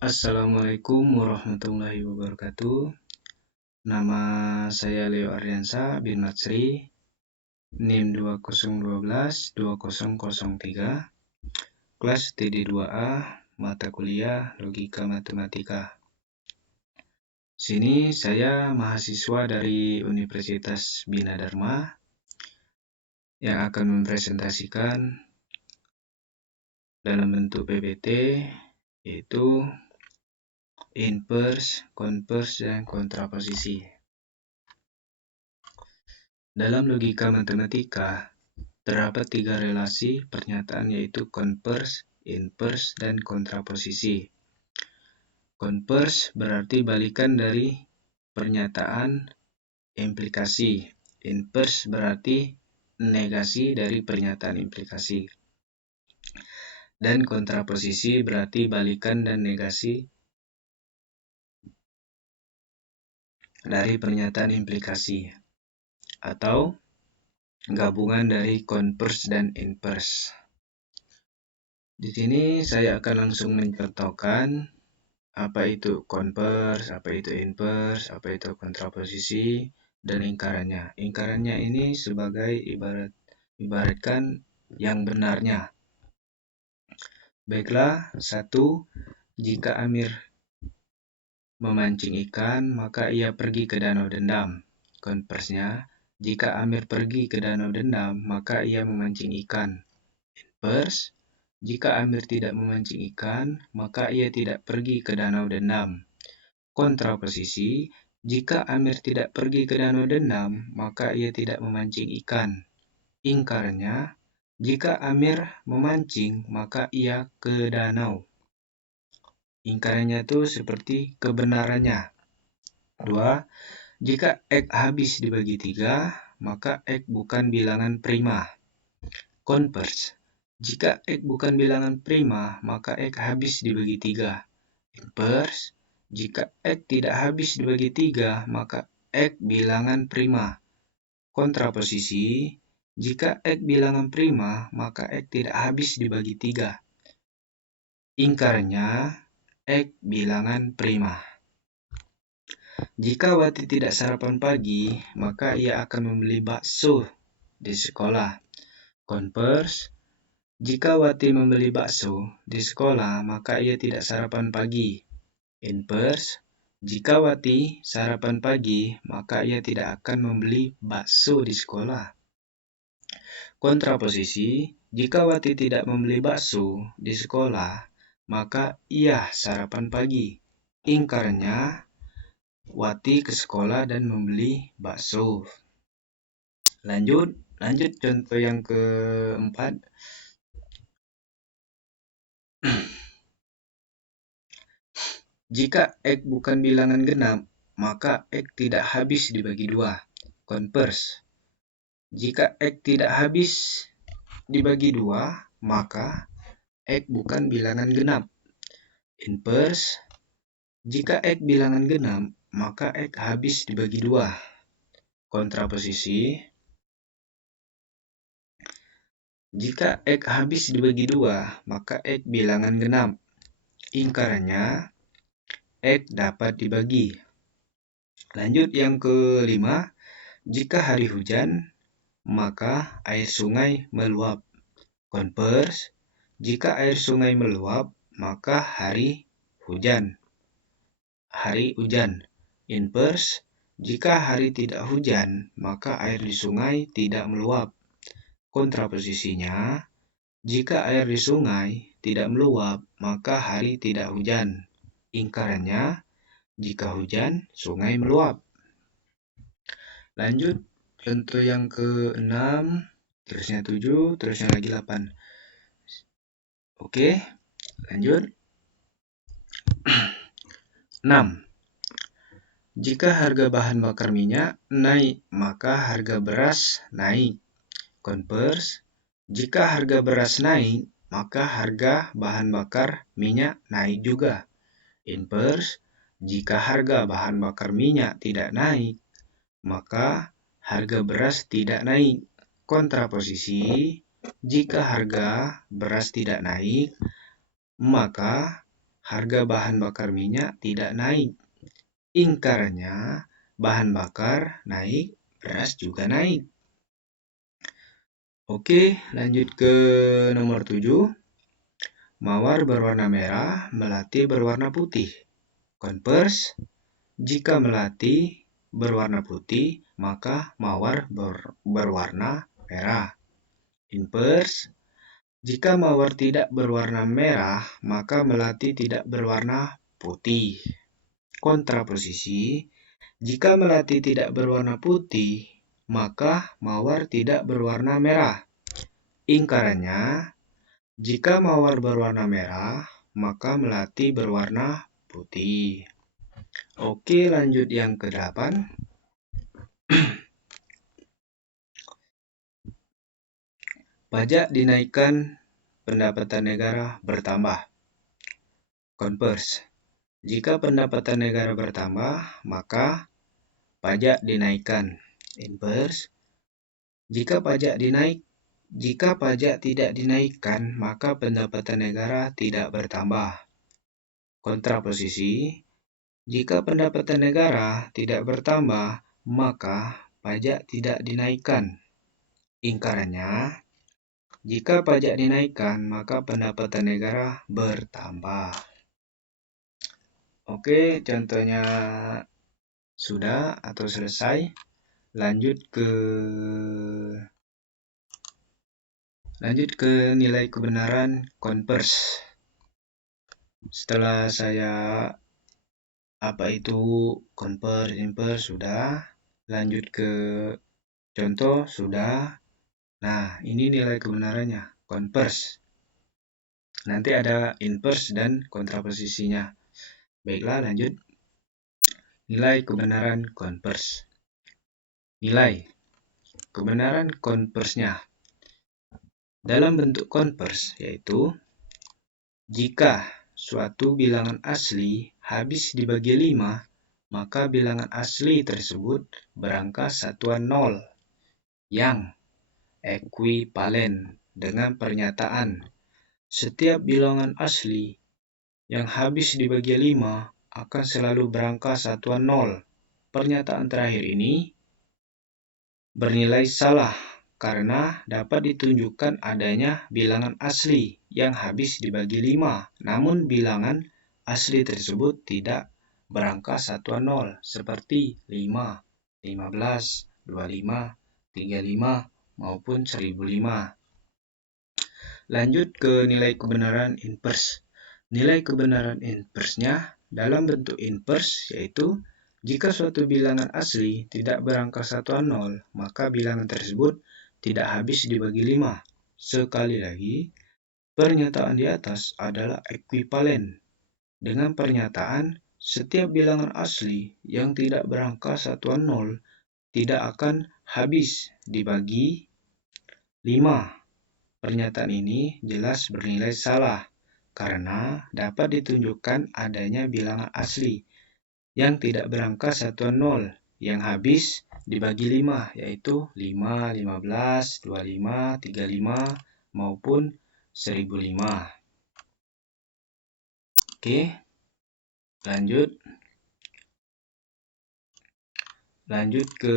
Assalamualaikum warahmatullahi wabarakatuh. Nama saya Leo Aryansa bin Matsri, NIM 2012-2003, kelas TD2A, mata kuliah Logika Matematika. Sini saya mahasiswa dari Universitas Bina Dharma yang akan mempresentasikan dalam bentuk PPT, yaitu inverse, converse, dan kontraposisi. Dalam logika matematika, terdapat 3 relasi pernyataan yaitu converse, inverse, dan kontraposisi. Converse berarti balikan dari pernyataan implikasi. Inverse berarti negasi dari pernyataan implikasi. Dan kontraposisi berarti balikan dan negasi dari pernyataan implikasi, atau gabungan dari converse dan inverse. Di sini saya akan langsung mencontohkan apa itu converse, apa itu inverse, apa itu kontraposisi, dan ingkarannya. Ingkarannya ini sebagai ibaratkan yang benarnya. Baiklah, 1. Jika Amir memancing ikan, maka ia pergi ke danau dendam. Converse-nya, jika Amir pergi ke danau dendam, maka ia memancing ikan. Inverse, jika Amir tidak memancing ikan, maka ia tidak pergi ke danau dendam. Kontraposisi, jika Amir tidak pergi ke danau dendam, maka ia tidak memancing ikan. Ingkarannya, jika Amir memancing, maka ia ke danau. Ingkarannya itu seperti kebenarannya. 2. Jika X habis dibagi 3, maka X bukan bilangan prima. Converse, jika X bukan bilangan prima, maka X habis dibagi 3. Inverse, jika X tidak habis dibagi 3, maka X bilangan prima. Kontraposisi, jika X bilangan prima, maka X tidak habis dibagi 3. Ingkarannya, X bilangan prima. Jika Wati tidak sarapan pagi, maka ia akan membeli bakso di sekolah. Converse, jika Wati membeli bakso di sekolah, maka ia tidak sarapan pagi. Inverse, jika Wati sarapan pagi, maka ia tidak akan membeli bakso di sekolah. Kontraposisi, jika Wati tidak membeli bakso di sekolah, maka ia sarapan pagi. Ingkarannya, Wati ke sekolah dan membeli bakso. Lanjut contoh yang keempat. Jika X bukan bilangan genap, maka X tidak habis dibagi 2. Converse, jika X tidak habis dibagi 2, maka X bukan bilangan genap. Inverse, jika X bilangan genap, maka X habis dibagi 2. Kontraposisi, jika X habis dibagi 2, maka X bilangan genap. Ingkarannya, X dapat dibagi. Lanjut yang kelima, jika hari hujan, maka air sungai meluap. Converse, jika air sungai meluap, maka hari hujan. Inverse, jika hari tidak hujan, maka air di sungai tidak meluap. Kontraposisinya, jika air di sungai tidak meluap, maka hari tidak hujan. Ingkarannya, jika hujan, sungai meluap. Lanjut, contoh yang ke-6, terusnya 7, terusnya lagi 8. Oke, lanjut. 6. Jika harga bahan bakar minyak naik, maka harga beras naik. Converse, jika harga beras naik, maka harga bahan bakar minyak naik juga. Inverse, jika harga bahan bakar minyak tidak naik, maka harga beras tidak naik. Kontraposisi, jika harga beras tidak naik, maka harga bahan bakar minyak tidak naik. Ingkarannya, bahan bakar naik, beras juga naik. Oke, lanjut ke nomor 7. Mawar berwarna merah, melati berwarna putih. Converse, jika melati berwarna putih, maka mawar berwarna merah. Inverse, jika mawar tidak berwarna merah, maka melati tidak berwarna putih. Kontraposisi, jika melati tidak berwarna putih, maka mawar tidak berwarna merah. Ingkarannya, jika mawar berwarna merah, maka melati berwarna putih. Oke, lanjut yang ke-8. Pajak dinaikkan, pendapatan negara bertambah. Converse, jika pendapatan negara bertambah, maka pajak dinaikkan. Inverse, jika pajak tidak dinaikkan, maka pendapatan negara tidak bertambah. Kontraposisi, jika pendapatan negara tidak bertambah, maka pajak tidak dinaikkan. Ingkarannya, jika pajak dinaikkan, maka pendapatan negara bertambah. Oke, contohnya sudah atau selesai. Lanjut ke nilai kebenaran Converse. Setelah saya Converse, Inverse sudah. Lanjut ke contoh sudah. Nah, ini nilai kebenarannya Converse. Nanti ada inverse dan kontraposisinya. Baiklah, lanjut. Nilai kebenaran Converse. Nilai kebenaran Converse-nya dalam bentuk Converse yaitu jika suatu bilangan asli habis dibagi 5, maka bilangan asli tersebut berangka satuan 0 yang ekuivalen dengan pernyataan setiap bilangan asli yang habis dibagi 5 akan selalu berangka satuan 0. Pernyataan terakhir ini bernilai salah karena dapat ditunjukkan adanya bilangan asli yang habis dibagi 5, namun bilangan asli tersebut tidak berangka satuan 0 seperti 5, 15, 25, 35 maupun 1005. Lanjut ke nilai kebenaran inverse. Nilai kebenaran inverse-nya dalam bentuk inverse yaitu jika suatu bilangan asli tidak berangka satuan 0, maka bilangan tersebut tidak habis dibagi 5. Sekali lagi, pernyataan di atas adalah ekuivalen dengan pernyataan setiap bilangan asli yang tidak berangka satuan 0 tidak akan habis dibagi 5. Pernyataan ini jelas bernilai salah karena dapat ditunjukkan adanya bilangan asli yang tidak berangka satuan 0 yang habis dibagi 5 yaitu 5, 15, 25, 35 maupun 1005. Oke, lanjut ke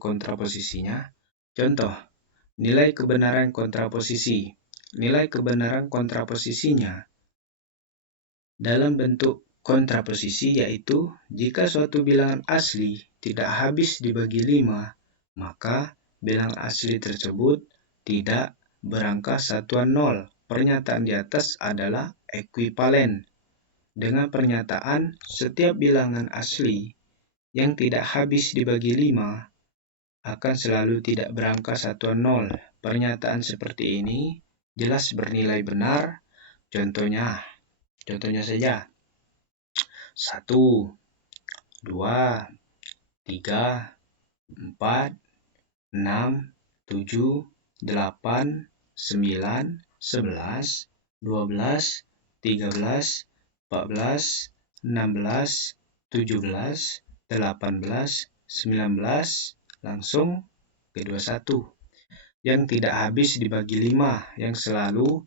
kontraposisinya. Contoh, nilai kebenaran kontraposisi. Nilai kebenaran kontraposisinya dalam bentuk kontraposisi yaitu jika suatu bilangan asli tidak habis dibagi 5, maka bilangan asli tersebut tidak berangka satuan 0. Pernyataan di atas adalah ekuivalen dengan pernyataan setiap bilangan asli yang tidak habis dibagi 5 akan selalu tidak berangka satuan 0. Pernyataan seperti ini jelas bernilai benar. Contohnya saja. 1, 2, 3, 4, 6, 7, 8, 9, 11, 12, 13, 14, 16, 17, 18, 19, langsung ke 21. Yang tidak habis dibagi 5, yang selalu